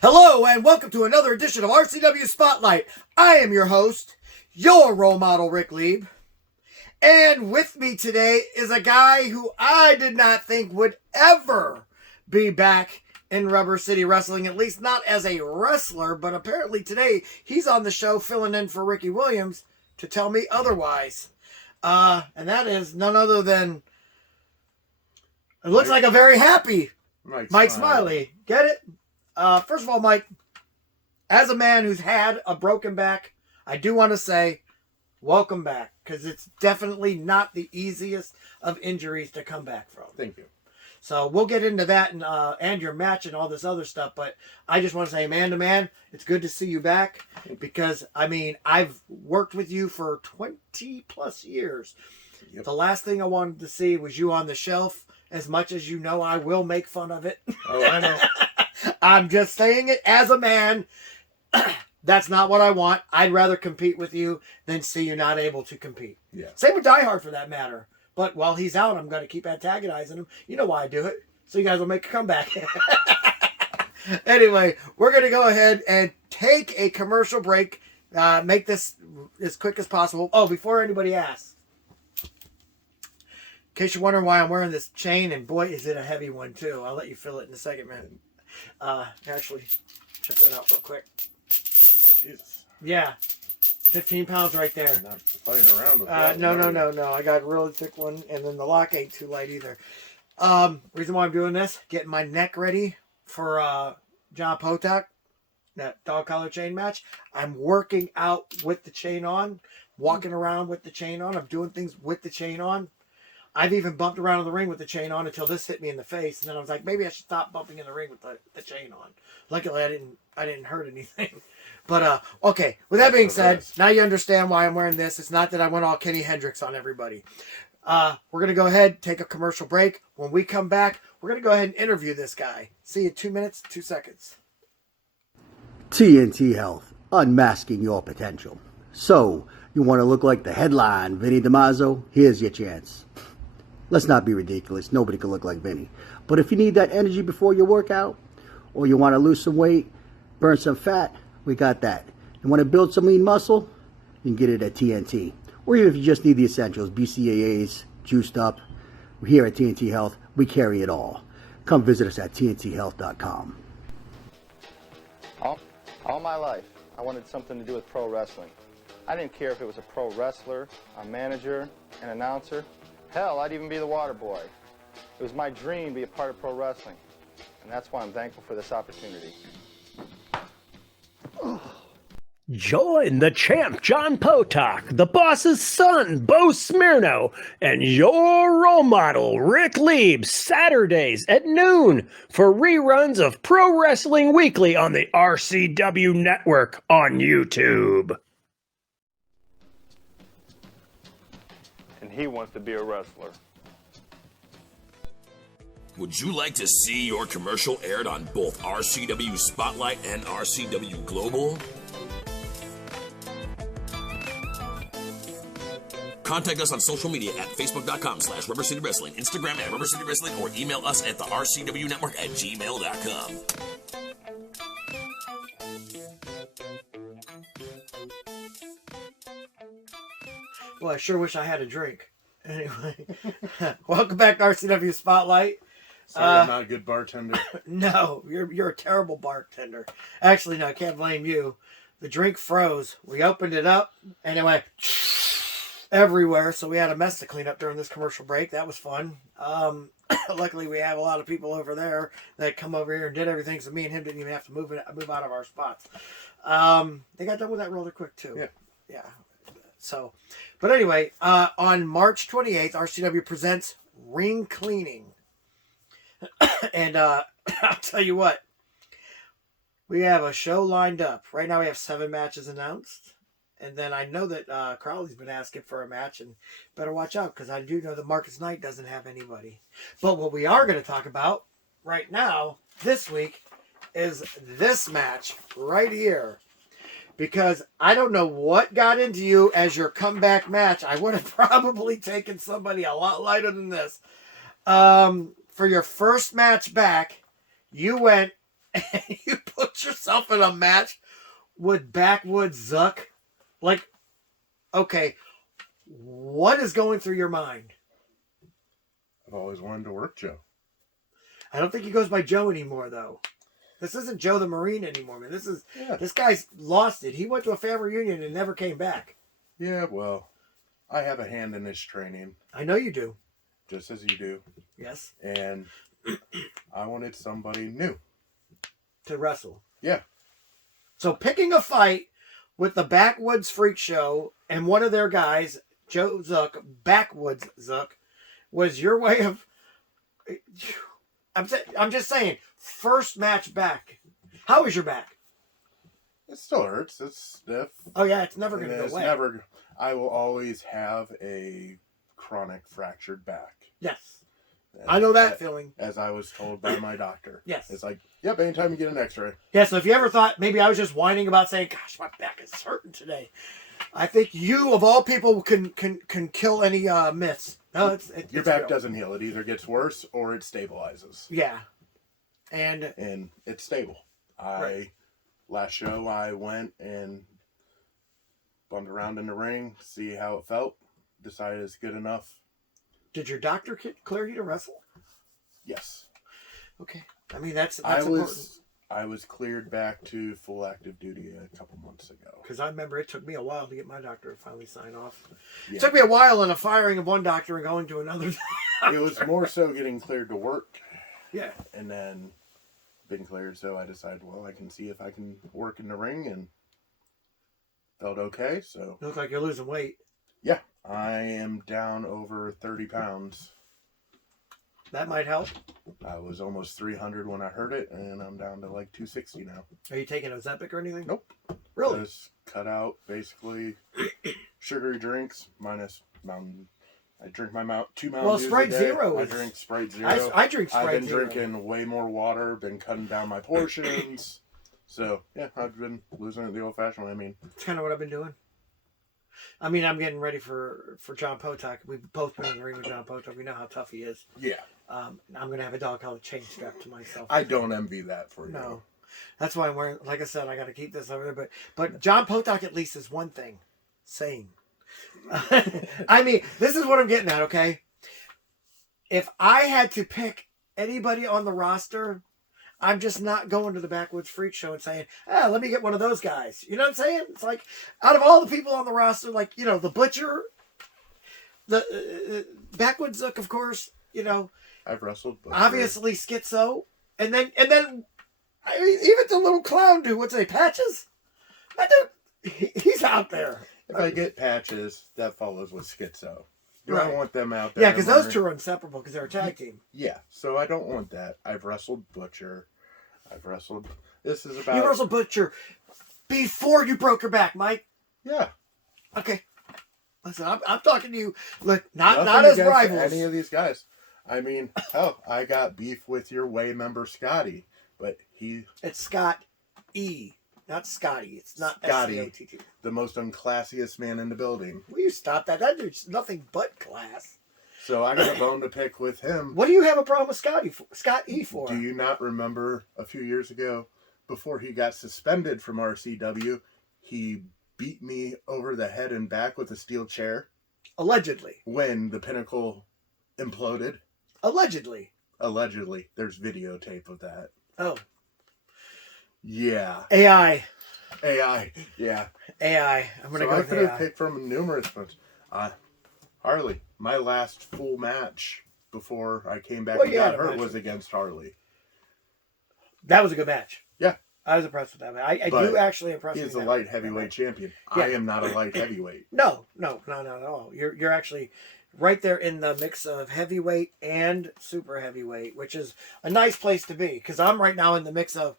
Hello and welcome to another edition of RCW Spotlight. I am your host, your role model, Rick Lieb. And with me today is a guy who I did not think would ever be back in Rubber City Wrestling, at least not as a wrestler, but apparently today he's on the show filling in for Rici Williams to tell me otherwise. And that is none other than, it looks like a very happy Mike Smiley. Get it? First of all, Mike, as a man who's had a broken back, I do want to say, welcome back, because it's definitely not the easiest of injuries to come back from. Thank you. So we'll get into that and your match and all this other stuff, but I just want to say, man to man, it's good to see you back, because, I mean, I've worked with you for 20 plus years. Yep. The last thing I wanted to see was you on the shelf. As much as you know, I will make fun of it. Oh, I know. I'm just saying it as a man. That's not what I want. I'd rather compete with you than see you not able to compete. Yeah. Same with Die Hard for that matter. But while he's out, I'm going to keep antagonizing him. You know why I do it. So you guys will make a comeback. Anyway, we're going to go ahead and take a commercial break. Make this as quick as possible. Oh, before anybody asks, in case you're wondering why I'm wearing this chain, and boy, is it a heavy one too. I'll let you feel it in a second, man. Actually, check that out real quick. Jesus. Yeah, 15 pounds right there. Not playing around with that. No. I got a really thick one, and then the lock ain't too light either. Reason why I'm doing this, getting my neck ready for John Potak, that dog collar chain match. I'm working out with the chain on, walking around with the chain on. I'm doing things with the chain on. I've even bumped around in the ring with the chain on until this hit me in the face, and then I was like, maybe I should stop bumping in the ring with the chain on. Luckily, I didn't hurt anything. But okay. With that being said, now you understand why I'm wearing this. It's not that I went all Kenny Hendricks on everybody. We're gonna go ahead, take a commercial break. When we come back, we're gonna go ahead and interview this guy. See you in 2 minutes, 2 seconds. TNT Health, unmasking your potential. So, you want to look like the headline Vinny DiMaggio? Here's your chance. Let's not be ridiculous. Nobody can look like Vinny. But if you need that energy before your workout, or you want to lose some weight, burn some fat, we got that. You want to build some lean muscle? You can get it at TNT. Or even if you just need the essentials, BCAAs, juiced up. Here at TNT Health, we carry it all. Come visit us at tnthealth.com. All my life, I wanted something to do with pro wrestling. I didn't care if it was a pro wrestler, a manager, an announcer. Hell, I'd even be the water boy. It was my dream to be a part of pro wrestling, and that's why I'm thankful for this opportunity. Join the champ, John Potak, the boss's son, Bo Smirno, and your role model, Rick Lieb, Saturdays at noon for reruns of Pro Wrestling Weekly on the RCW Network on YouTube. And he wants to be a wrestler. Would you like to see your commercial aired on both RCW Spotlight and RCW Global? Contact us on social media at facebook.com/Rubber City Wrestling, Instagram at Rubber City Wrestling, or email us at the RCW Network at gmail.com. Well, I sure wish I had a drink. Anyway, welcome back to RCW Spotlight. Sorry, I'm not a good bartender. No, you're a terrible bartender. Actually, no, I can't blame you. The drink froze. We opened it up, and it went everywhere, so we had a mess to clean up during this commercial break. That was fun. Luckily, we have a lot of people over there that come over here and did everything, so me and him didn't even have to move out of our spots. They got done with that rather quick too. Yeah. Yeah. So, but anyway, on March 28th, RCW presents Ring Cleaning. And I'll tell you what, we have a show lined up. Right now we have 7 matches announced. And then I know that Crowley's been asking for a match, and better watch out because I do know that Marcus Knight doesn't have anybody. But what we are going to talk about right now, this week, is this match right here. Because I don't know what got into you as your comeback match. I would have probably taken somebody a lot lighter than this. For your first match back, you went and you put yourself in a match with Backwoods Zuck. Like, okay, what is going through your mind? I've always wanted to work Joe. I don't think he goes by Joe anymore, though. This isn't Joe the Marine anymore, man. This guy's lost it. He went to a family reunion and never came back. Yeah, well, I have a hand in his training. I know you do. Just as you do. Yes. And I wanted somebody new. To wrestle. Yeah. So picking a fight with the Backwoods Freak Show and one of their guys, Joe Zuck, Backwoods Zuck, was your way of... I'm just saying, first match back. How is your back? It still hurts. It's stiff. Oh, yeah, it's never going to go away. I will always have a chronic fractured back. Yes. I know that feeling. As I was told by my doctor. Yes. It's like, yep, anytime you get an x-ray. Yeah, so if you ever thought maybe I was just whining about saying, gosh, my back is hurting today, I think you, of all people, can kill any myths. No, your back doesn't heal. It either gets worse or it stabilizes. Yeah. And it's stable. Last show, I went and bumped around in the ring, see how it felt, decided it's good enough. Did your doctor clear you to wrestle? Yes. Okay. I mean, that's important. I was cleared back to full active duty a couple months ago. Because I remember it took me a while to get my doctor to finally sign off. Yeah. It took me a while in a firing of one doctor and going to another. It was more so getting cleared to work. Yeah. And then been cleared, so I decided, well, I can see if I can work in the ring, and felt okay, so. You look like you're losing weight. Yeah. I am down over 30 pounds. That might help. I was almost 300 when I heard it, and I'm down to like 260 now. Are you taking Ozempic or anything? Nope. Really? Just cut out, basically, sugary drinks minus Mountain. I drink my 2 Mountain Dews Sprite a day. Zero. I drink Sprite Zero. I drink Sprite Zero. I've been drinking way more water, been cutting down my portions. So, yeah, I've been losing it the old-fashioned way. I mean, that's kind of what I've been doing. I mean, I'm getting ready for John Potok. We've both been in the ring with John Potok. We know how tough he is. yeah. I'm going to have a dog collar chain strapped to myself. I don't envy that for you. No. That's why I'm wearing, like I said, I got to keep this over there. But John Potok at least is one thing. Sane. I mean, this is what I'm getting at, okay? If I had to pick anybody on the roster, I'm just not going to the Backwoods Freak Show and saying, let me get one of those guys. You know what I'm saying? It's like, out of all the people on the roster, like, you know, the Butcher, the Backwoods Zook, of course, you know. I've wrestled Butcher. Obviously Schizo. And then, I mean, even the little clown dude, what's it, Patches? That dude, he's out there. If I get Patches, that follows with Schizo. I Right. don't want them out there. Yeah, because those two are inseparable because they're a tag team. Yeah, so I don't want that. I've wrestled Butcher. This is about... You wrestled Butcher before you broke your back, Mike. Yeah. Okay. Listen, I'm talking to you. Look, not Nothing as against rivals. any of these guys. I mean, I got beef with your way member Scotty, but It's Scott E. Not Scotty. It's not Scotty, S-C-O-T-T. the most unclassiest man in the building. Will you stop that? That dude's nothing but class. So I got a bone to pick with him. What do you have a problem with Scott E for? Do you not remember a few years ago, before he got suspended from RCW, he beat me over the head and back with a steel chair? Allegedly. When the Pinnacle imploded? Allegedly. Allegedly. There's videotape of that. Oh. Yeah. AI. Yeah. AI. I'm going to go I with could have AI. picked from numerous ones. Harley. My last full match before I came back and got hurt was against Harley. That was a good match. Yeah. I was impressed with that. I But do actually impress me. He's a with light that. heavyweight champion. Yeah. I am not a light heavyweight. No, not at all. You're actually right there in the mix of heavyweight and super heavyweight, which is a nice place to be, because I'm right now in the mix of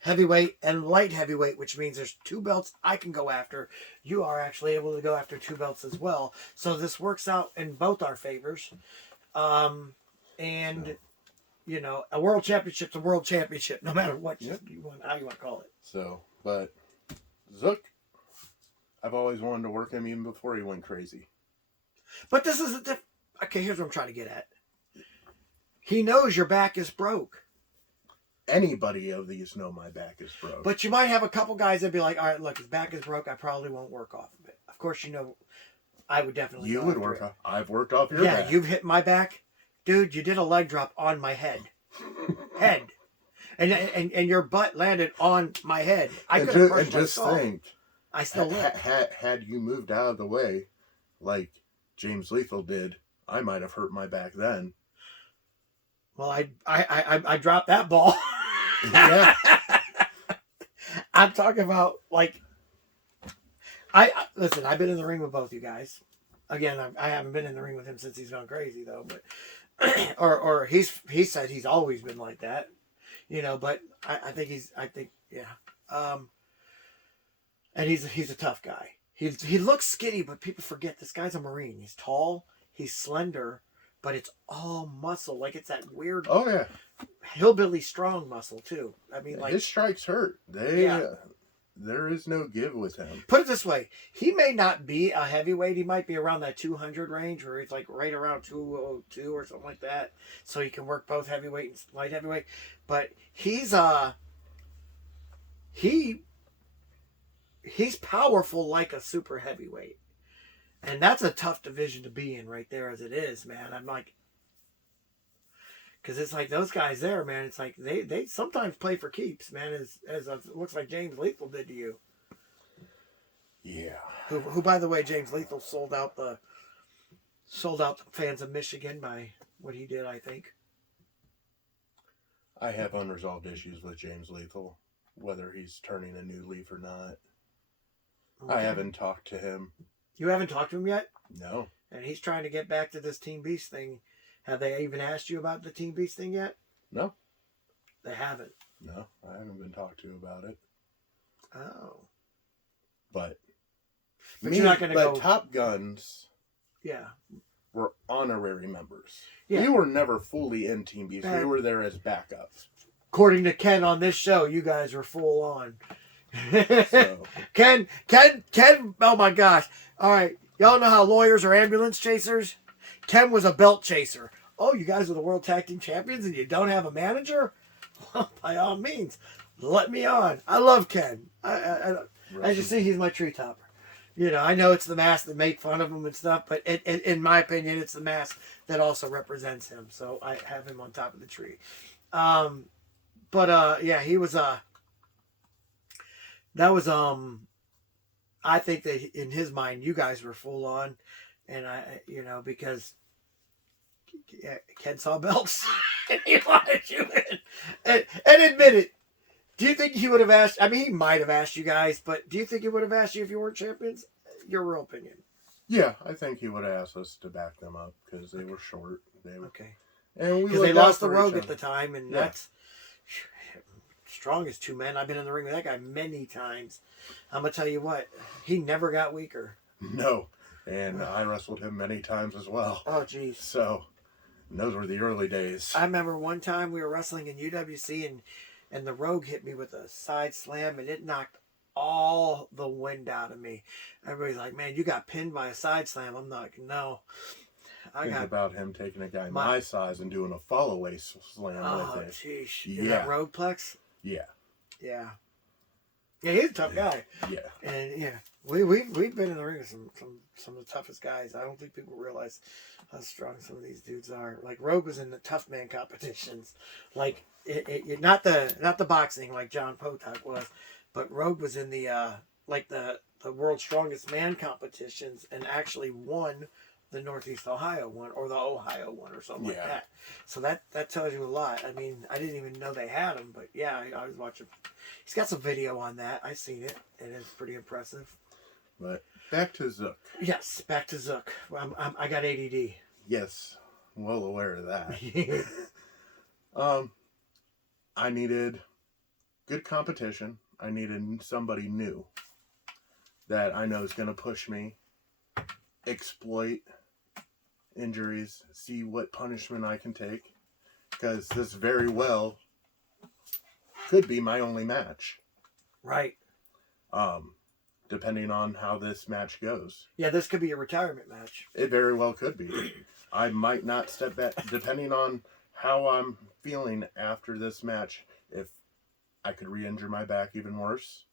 heavyweight and light heavyweight, which means there's 2 belts I can go after. You are actually able to go after 2 belts as well. So this works out in both our favors. And you know, a world championship's a world championship, no matter what you want, how you want to call it. So, but Zook, I've always wanted to work him even before he went crazy. But this is okay, here's what I'm trying to get at. He knows your back is broke. Anybody of these know my back is broke. But you might have a couple guys that be like, all right, look, his back is broke. I probably won't work off of it. Of course, you know, I would definitely. You would work off. I've worked off your back. Yeah, you've hit my back. Dude, you did a leg drop on my head. And your butt landed on my head. I could have crushed my skull. Think, I still live. Had you moved out of the way, like James Lethal did, I might have hurt my back then. Well, I dropped that ball. Yeah. I'm talking about, like, listen, I've been in the ring with both you guys. Again, I haven't been in the ring with him since he's gone crazy, though. But or he said he's always been like that, you know. But I think and he's a tough guy. He looks skinny, but people forget this guy's a Marine. He's tall, he's slender, but it's all muscle. Like, it's that weird. Oh yeah. Hillbilly strong muscle too. I mean, like, his strikes hurt. There is no give with him. Put it this way: he may not be a heavyweight. He might be around that 200 range, where he's like right around 202 or something like that. So he can work both heavyweight and light heavyweight. But he's powerful like a super heavyweight, and that's a tough division to be in right there as it is, man. I'm like. Because it's like those guys there, man. It's like they sometimes play for keeps, man. As it looks like James Lethal did to you. Yeah. Who by the way, James Lethal sold out the fans of Michigan by what he did, I think. I have unresolved issues with James Lethal, whether he's turning a new leaf or not. Okay. I haven't talked to him. You haven't talked to him yet? No. And he's trying to get back to this Team Beast thing. Have they even asked you about the Team Beast thing yet? No. They haven't? No, I haven't been talked to about it. Oh. But you're not going to go... Top Guns were honorary members. Yeah. We were never fully in Team Beast. We were there as backups. According to Ken on this show, you guys were full on. So. Ken, oh my gosh. All right. Y'all know how lawyers are ambulance chasers? Ken was a belt chaser. Oh, you guys are the World Tag Team Champions and you don't have a manager? Well, by all means, let me on. I love Ken. As you see, he's my tree topper. You know, I know it's the mask that make fun of him and stuff, but in my opinion, it's the mask that also represents him. So I have him on top of the tree. Yeah, he was I think that in his mind, you guys were full on. And because Ken saw belts and he wanted you in. And admit it. Do you think he would have asked? I mean, he might have asked you guys, but do you think he would have asked you if you weren't champions? Your real opinion. Yeah, I think he would have asked us to back them up because they were short. Okay. And because they lost the Rogue at the time, and that's strong as 2 men. I've been in the ring with that guy many times. I'm gonna tell you what, he never got weaker. No. And I wrestled him many times as well. Oh, geez. So, those were the early days. I remember one time we were wrestling in UWC, and the Rogue hit me with a side slam, and it knocked all the wind out of me. Everybody's like, man, you got pinned by a side slam. I'm like, no. Think about him taking a guy my size and doing a follow-away slam with it. Oh, jeez. Yeah. In that Rogueplex? Yeah. Yeah. Yeah, he's a tough guy. Yeah. And we've been in the ring with some of the toughest guys. I don't think people realize how strong some of these dudes are. Like Rogue was in the tough man competitions, like not the boxing like John Potok was, but Rogue was in the world's strongest man competitions and actually won the Northeast Ohio one or the Ohio one or something like Yeah. that. So that tells you a lot. I mean, I didn't even know they had them, but yeah, I was watching. He's got some video on that. I seen it, and it's pretty impressive. But back to Zook. Yes, back to Zook. I got ADD. Yes, well aware of that. I needed good competition. I needed somebody new that I know is going to push me, exploit injuries, see what punishment I can take, because this very well could be my only match. Right. Depending on how this match goes. Yeah, this could be a retirement match. It very well could be. I might not step back, depending on how I'm feeling after this match. If I could re-injure my back even worse,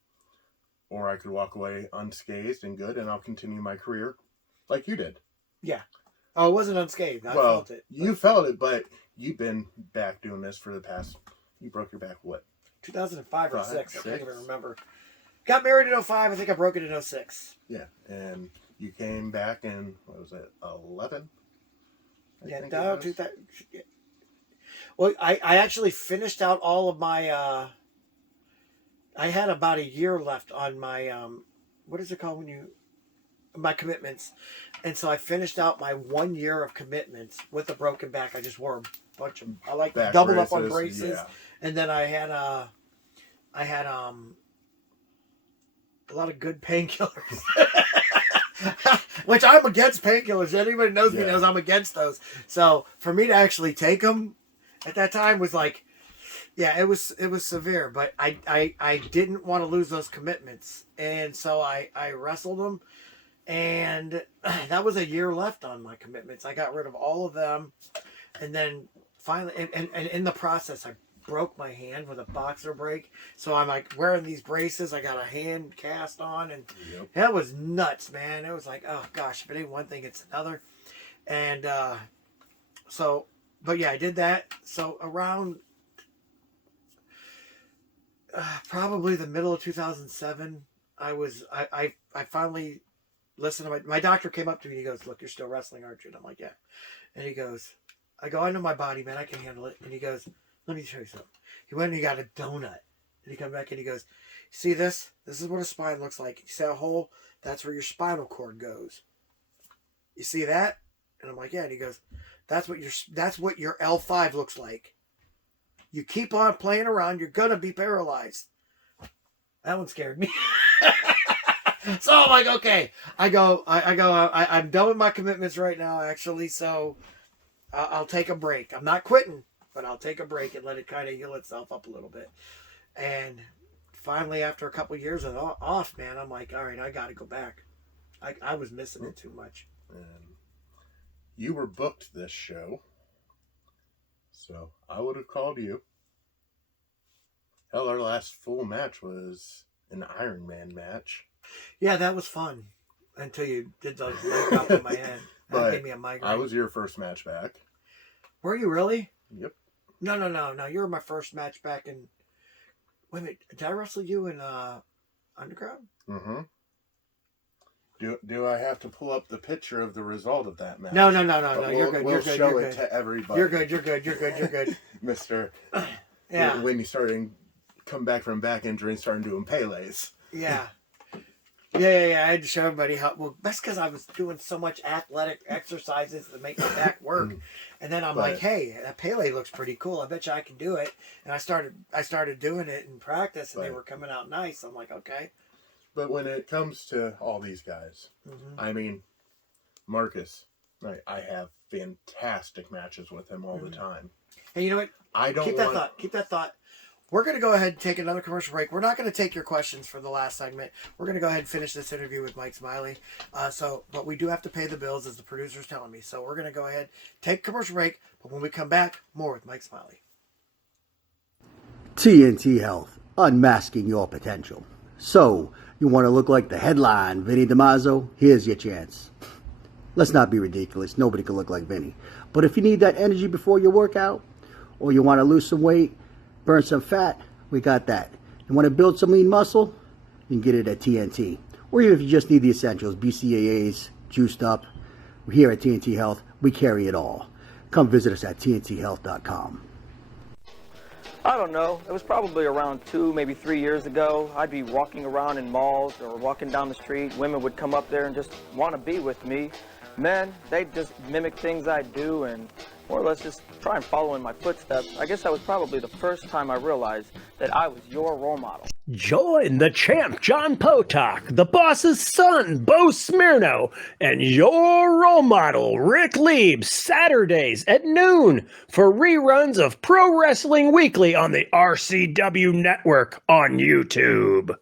or I could walk away unscathed and good, and I'll continue my career like you did. Yeah. Oh, it wasn't unscathed. I felt it. You felt it, but you've been back doing this for the past. You broke your back what? 2005 or 6. I can't even 6? remember. Got married in 05. I think I broke it in 06. Yeah, and you came back in, what was it, 11? Yeah, no, 2000. Well, I actually finished out all of my. I had about a year left on my. What is it called when you. My commitments. And so I finished out my 1 year of commitments with a broken back. I just wore a bunch of. I like Back doubled up on braces, braces. yeah. And then I had a lot of good painkillers. Which I'm against painkillers. Anybody knows me knows I'm against those. So for me to actually take them at that time was like, yeah, it was severe. But I didn't want to lose those commitments, and so I wrestled them, and that was a year left on my commitments. I got rid of all of them, and then finally, and in the process, I broke my hand with a boxer break. So I'm like wearing these braces. I got a hand cast on, and that was nuts, man. It was like, oh gosh, if it ain't one thing, it's another. And so, but yeah, I did that. So around probably the middle of 2007, I finally listened to my doctor came up to me and he goes, look, you're still wrestling, aren't you? And I'm like, yeah. And he goes, I know my body, man. I can handle it. And he goes, let me show you something. He went and he got a donut. And he come back and he goes, see this? This is what a spine looks like. You see that hole? That's where your spinal cord goes. You see that? And I'm like, yeah. And he goes, that's what your L5 looks like. You keep on playing around, you're gonna be paralyzed. That one scared me. So I'm like, okay. I'm done with my commitments right now, actually. So I'll take a break. I'm not quitting, but I'll take a break and let it kind of heal itself up a little bit. And finally, after a couple of years off, man, I'm like, all right, I got to go back. I was missing it too much. And you were booked this show, so I would have called you. Hell, our last full match was an Iron Man match. Yeah, that was fun until you did the leg up in my head. That gave me a migraine. I was your first match back. Were you really? Yep. No. You were my first match back in. Wait a minute. Did I wrestle you in Underground? Mm-hmm. Do I have to pull up the picture of the result of that match? No. You're good. We'll show it to everybody. You're good. Mister. Yeah. When you started come back from back injury and started doing Pele's. Yeah. Yeah. I had to show everybody how. Well, that's because I was doing so much athletic exercises to make my back work, and then I'm like, hey, that Pele looks pretty cool. I bet you I can do it. And I started doing it in practice, and they were coming out nice. I'm like, okay. But when it comes to all these guys, I mean, Marcus, I have fantastic matches with him all the time. And you know what? I don't Keep that thought. We're going to go ahead and take another commercial break. We're not going to take your questions for the last segment. We're going to go ahead and finish this interview with Mike Smiley. But we do have to pay the bills, as the producer's telling me. So we're going to go ahead, take a commercial break. But when we come back, more with Mike Smiley. TNT Health, unmasking your potential. So, you want to look like the headline, Vinny DiMaggio? Here's your chance. Let's not be ridiculous. Nobody can look like Vinny. But if you need that energy before your workout, or you want to lose some weight, burn some fat, we got that. You want to build some lean muscle? You can get it at TNT. Or even if you just need the essentials, BCAAs, juiced up, Here at TNT Health, we carry it all. Come visit us at tnthealth.com. I don't know. It was probably around 2, maybe 3 years ago. I'd be walking around in malls or walking down the street. Women would come up there and just want to be with me. Men, they'd just mimic things I do and more or less just try and follow in my footsteps. I guess that was probably the first time I realized that I was your role model. Join the champ, John Potok, the boss's son, Bo Smirno, and your role model, Rick Lieb, Saturdays at noon for reruns of Pro Wrestling Weekly on the RCW Network on YouTube.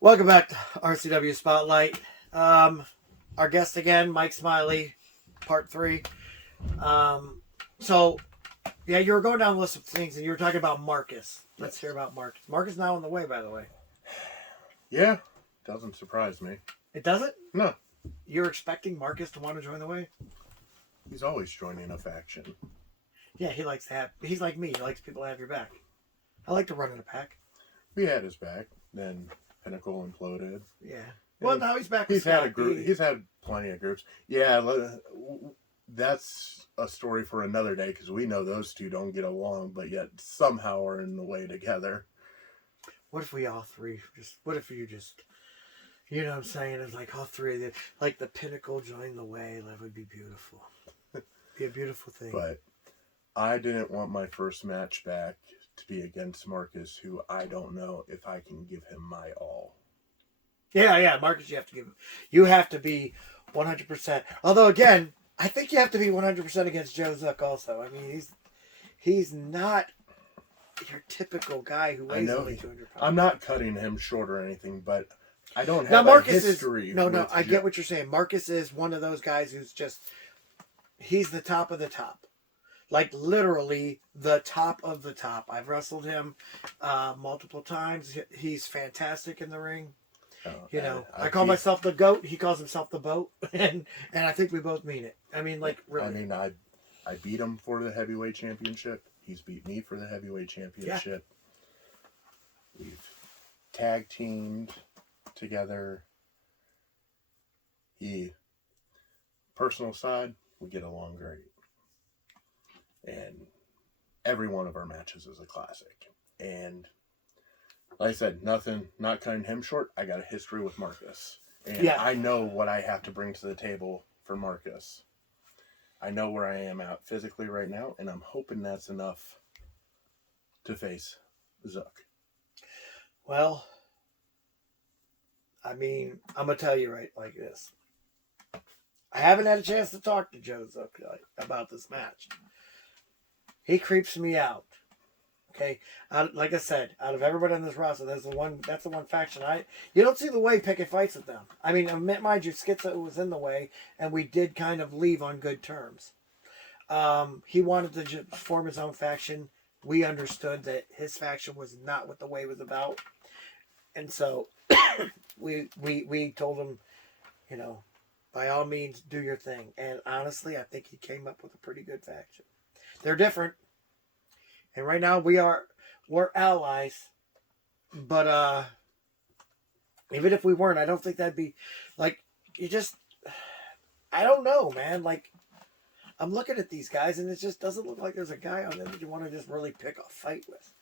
Welcome back to RCW Spotlight. Our guest again, Mike Smiley, part 3. So, yeah, you were going down the list of things, and you were talking about Marcus. Let's hear about Marcus. Marcus now on the way, by the way. Yeah, doesn't surprise me. It doesn't? No, You're expecting Marcus to want to join the way? he's always joining a faction. Yeah, he likes to have. He's like me. He likes people to have your back. I like to run in a pack. We had his back, then Pinnacle imploded. Yeah. Well, now he's back. He's with had a Scott group. B. He's had plenty of groups. Yeah, that's a story for another day because we know those two don't get along, but yet somehow are in the way together. What if we all three just? What if you just? You know what I'm saying? It's like all three of them, like the Pinnacle join the way. That would be beautiful. Be a beautiful thing. But I didn't want my first match back to be against Marcus, who I don't know if I can give him my all. Yeah, Marcus, you have to be 100%. Although again, I think you have to be 100% against Joe Zuck also. I mean, he's not your typical guy who weighs only 200 pounds. I'm not cutting him short or anything, but I don't Now have Marcus a history. No, I get what you're saying. Marcus is one of those guys who's just, he's the top of the top. Like literally the top of the top. I've wrestled him multiple times. He's fantastic in the ring. You know, I call myself the GOAT. He calls himself the BOAT, and I think we both mean it. I mean, like really. I mean, I beat him for the heavyweight championship. He's beat me for the heavyweight championship. Yeah. We've tag teamed together. Personal side, we get along great. And every one of our matches is a classic. And like I said, not cutting him short. I got a history with Marcus. And I know what I have to bring to the table for Marcus. I know where I am at physically right now, and I'm hoping that's enough to face Zuck. Well, I mean, I'm going to tell you right like this. I haven't had a chance to talk to Joe Zuck about this match. He creeps me out. Okay, like I said, out of everybody on this roster, that's the one faction you don't see the way picking fights with them. I mean, mind you, Schizo was in the way, and we did kind of leave on good terms. He wanted to form his own faction. We understood that his faction was not what the way was about, and so we told him, you know, by all means, do your thing. And honestly, I think he came up with a pretty good faction. They're different. And right now we're allies, but even if we weren't, I don't think that'd be like I don't know, man. Like I'm looking at these guys, and it just doesn't look like there's a guy on there that you want to just really pick a fight with.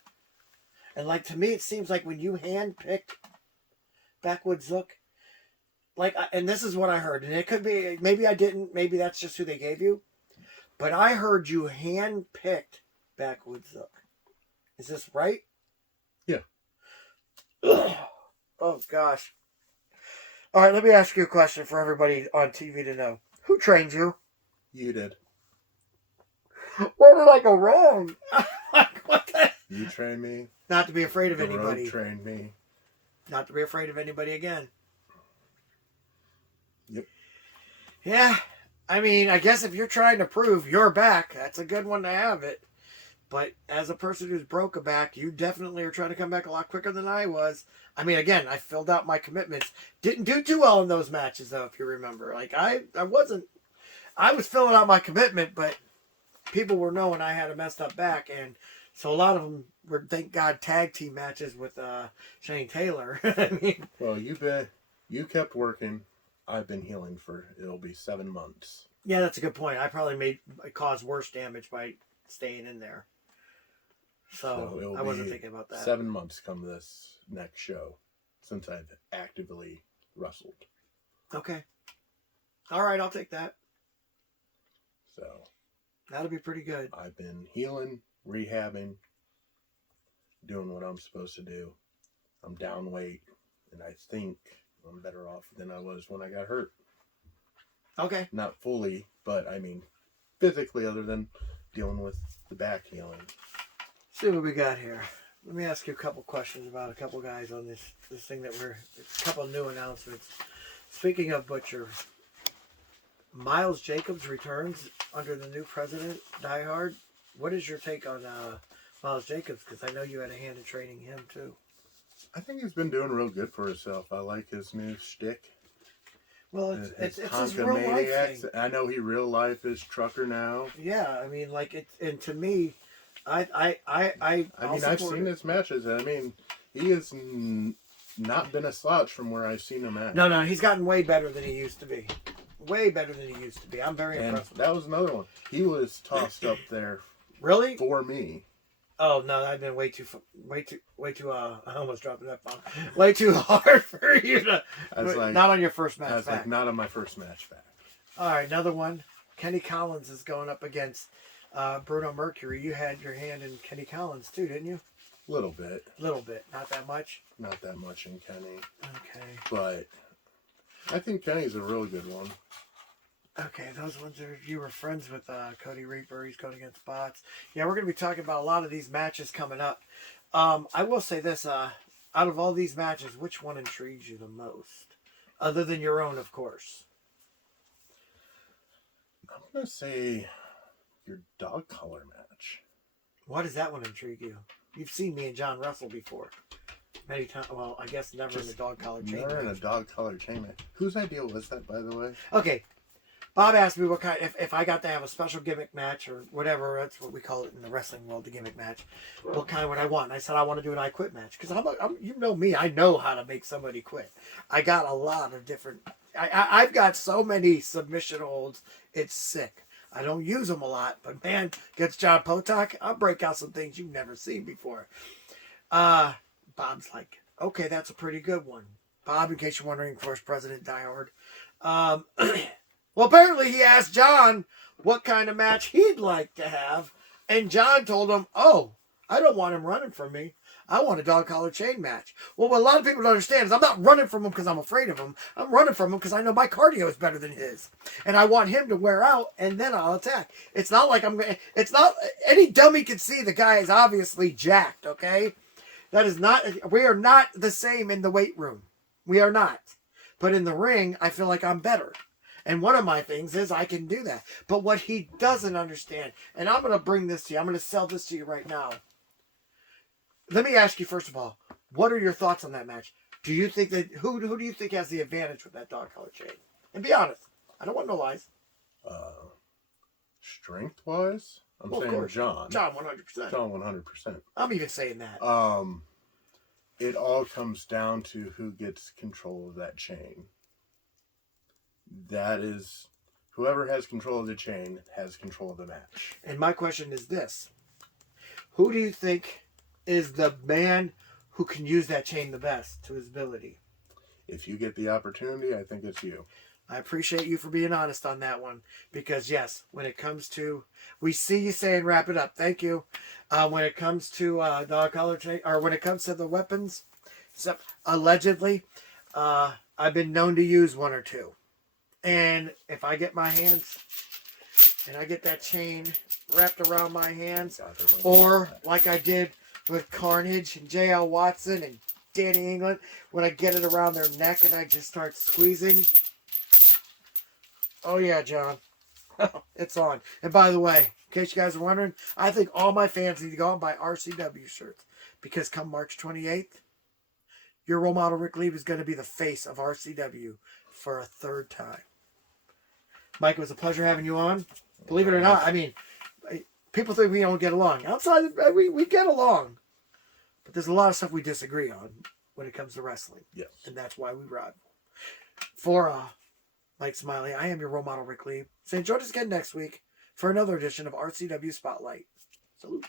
And like to me, it seems like when you handpicked Backwoods Zook, like, and this is what I heard, and it could be maybe I didn't, maybe that's just who they gave you, but I heard you handpicked Backwoods Zook. Is this right? Yeah. Oh gosh. All right, let me ask you a question for everybody on TV to know. Who trained you? You did. Where did I go wrong? What the? You trained me. Not to be afraid of The anybody. Road trained me. Not to be afraid of anybody again. Yep. Yeah, I mean, I guess if you're trying to prove you're back, that's a good one to have it. But as a person who's broke a back, you definitely are trying to come back a lot quicker than I was. I mean, again, I filled out my commitments. Didn't do too well in those matches, though, if you remember. Like, I was filling out my commitment, but people were knowing I had a messed up back. And so a lot of them were, thank God, tag team matches with Shane Taylor. I mean, Well, you kept working. I've been healing it'll be 7 months. yeah, that's a good point. I probably caused worse damage by staying in there. So it'll I wasn't be thinking about that. 7 months come this next show since I've actively wrestled. Okay. All right, I'll take that. So That'll be pretty good. I've been healing, rehabbing, doing what I'm supposed to do. I'm down weight, and I think I'm better off than I was when I got hurt. Okay. Not fully, but I mean physically, other than dealing with the back healing. See what we got here. Let me ask you a couple questions about a couple guys on this thing that a couple new announcements. Speaking of Butcher, Miles Jacobs returns under the new president, Die Hard. What is your take on Miles Jacobs? Because I know you had a hand in training him too. I think he's been doing real good for himself. I like his new shtick. Well, it's his Honka real life Maniac. thing. I know he real life is trucker now. Yeah, I mean, like it, and to me, I mean, I've seen his matches. I mean, he has not been a slouch from where I've seen him at. No, he's gotten way better than he used to be. Way better than he used to be. I'm very impressed with that was another one. He was tossed up there. Really? For me. Oh no, I've been way too. I almost dropped that bomb. Way too hard for you to. Not on your first match. I was like, not on my first match back. All right, another one. Kenny Collins is going up against Bruno Mercury. You had your hand in Kenny Collins too, didn't you? Little bit. Not that much. Not that much in Kenny. Okay. But I think Kenny's a really good one. Okay, those ones are, you were friends with Cody Reaper. He's going against Bots. Yeah, we're going to be talking about a lot of these matches coming up. I will say this, out of all these matches, which one intrigues you the most? Other than your own, of course. I'm going to say your dog collar match. Why does that one intrigue you? You've seen me and John wrestle before. Many times. Well, I guess never in a dog collar chain match. Never in a dog collar chain match. Whose idea was that, by the way? Okay. Bob asked me what kind, if I got to have a special gimmick match or whatever, that's what we call it in the wrestling world, the gimmick match. What kind would I want? And I said I want to do an I Quit match because you know me, I know how to make somebody quit. I got a lot of different. I've got so many submission holds, it's sick. I don't use them a lot, but man, against John Potok, I'll break out some things you've never seen before. Bob's like, okay, that's a pretty good one. Bob, in case you're wondering, first President Die Hard. Well, apparently he asked John what kind of match he'd like to have, and John told him, oh, I don't want him running from me. I want a dog collar chain match. Well, what a lot of people don't understand is I'm not running from him because I'm afraid of him. I'm running from him because I know my cardio is better than his. And I want him to wear out, and then I'll attack. It's not like it's not, any dummy can see the guy is obviously jacked, okay? We are not the same in the weight room. We are not. But in the ring, I feel like I'm better. And one of my things is I can do that. But what he doesn't understand, and I'm going to bring this to you. I'm going to sell this to you right now. Let me ask you, first of all, what are your thoughts on that match? Do you think that, who do you think has the advantage with that dog collar chain? And be honest. I don't want no lies. Strength-wise? I'm saying John. John, 100%. John, 100%. I'm even saying that. It all comes down to who gets control of that chain. That is, whoever has control of the chain has control of the match. And my question is this. Who do you think is the man who can use that chain the best to his ability? If you get the opportunity, I think it's you. I appreciate you for being honest on that one. Because, yes, when it comes to... We see you saying wrap it up. Thank you. When it comes to dog collar chain... Or when it comes to the weapons, so, allegedly, I've been known to use one or two. And if I get my hands... And I get that chain wrapped around my hands... Or, like I did with Carnage and J.L. Watson and Danny England... When I get it around their neck and I just start squeezing... Oh, yeah, John. It's on. And by the way, in case you guys are wondering, I think all my fans need to go out and buy RCW shirts. Because come March 28th, your role model, Rick Lieb, is going to be the face of RCW for a third time. Mike, it was a pleasure having you on. Believe it or not, I mean, people think we don't get along. Outside, we get along. But there's a lot of stuff we disagree on when it comes to wrestling. Yes. And that's why we rival. For Mike Smiley, I am your role model, Rick Lieb. So join us again next week for another edition of RCW Spotlight. Salute.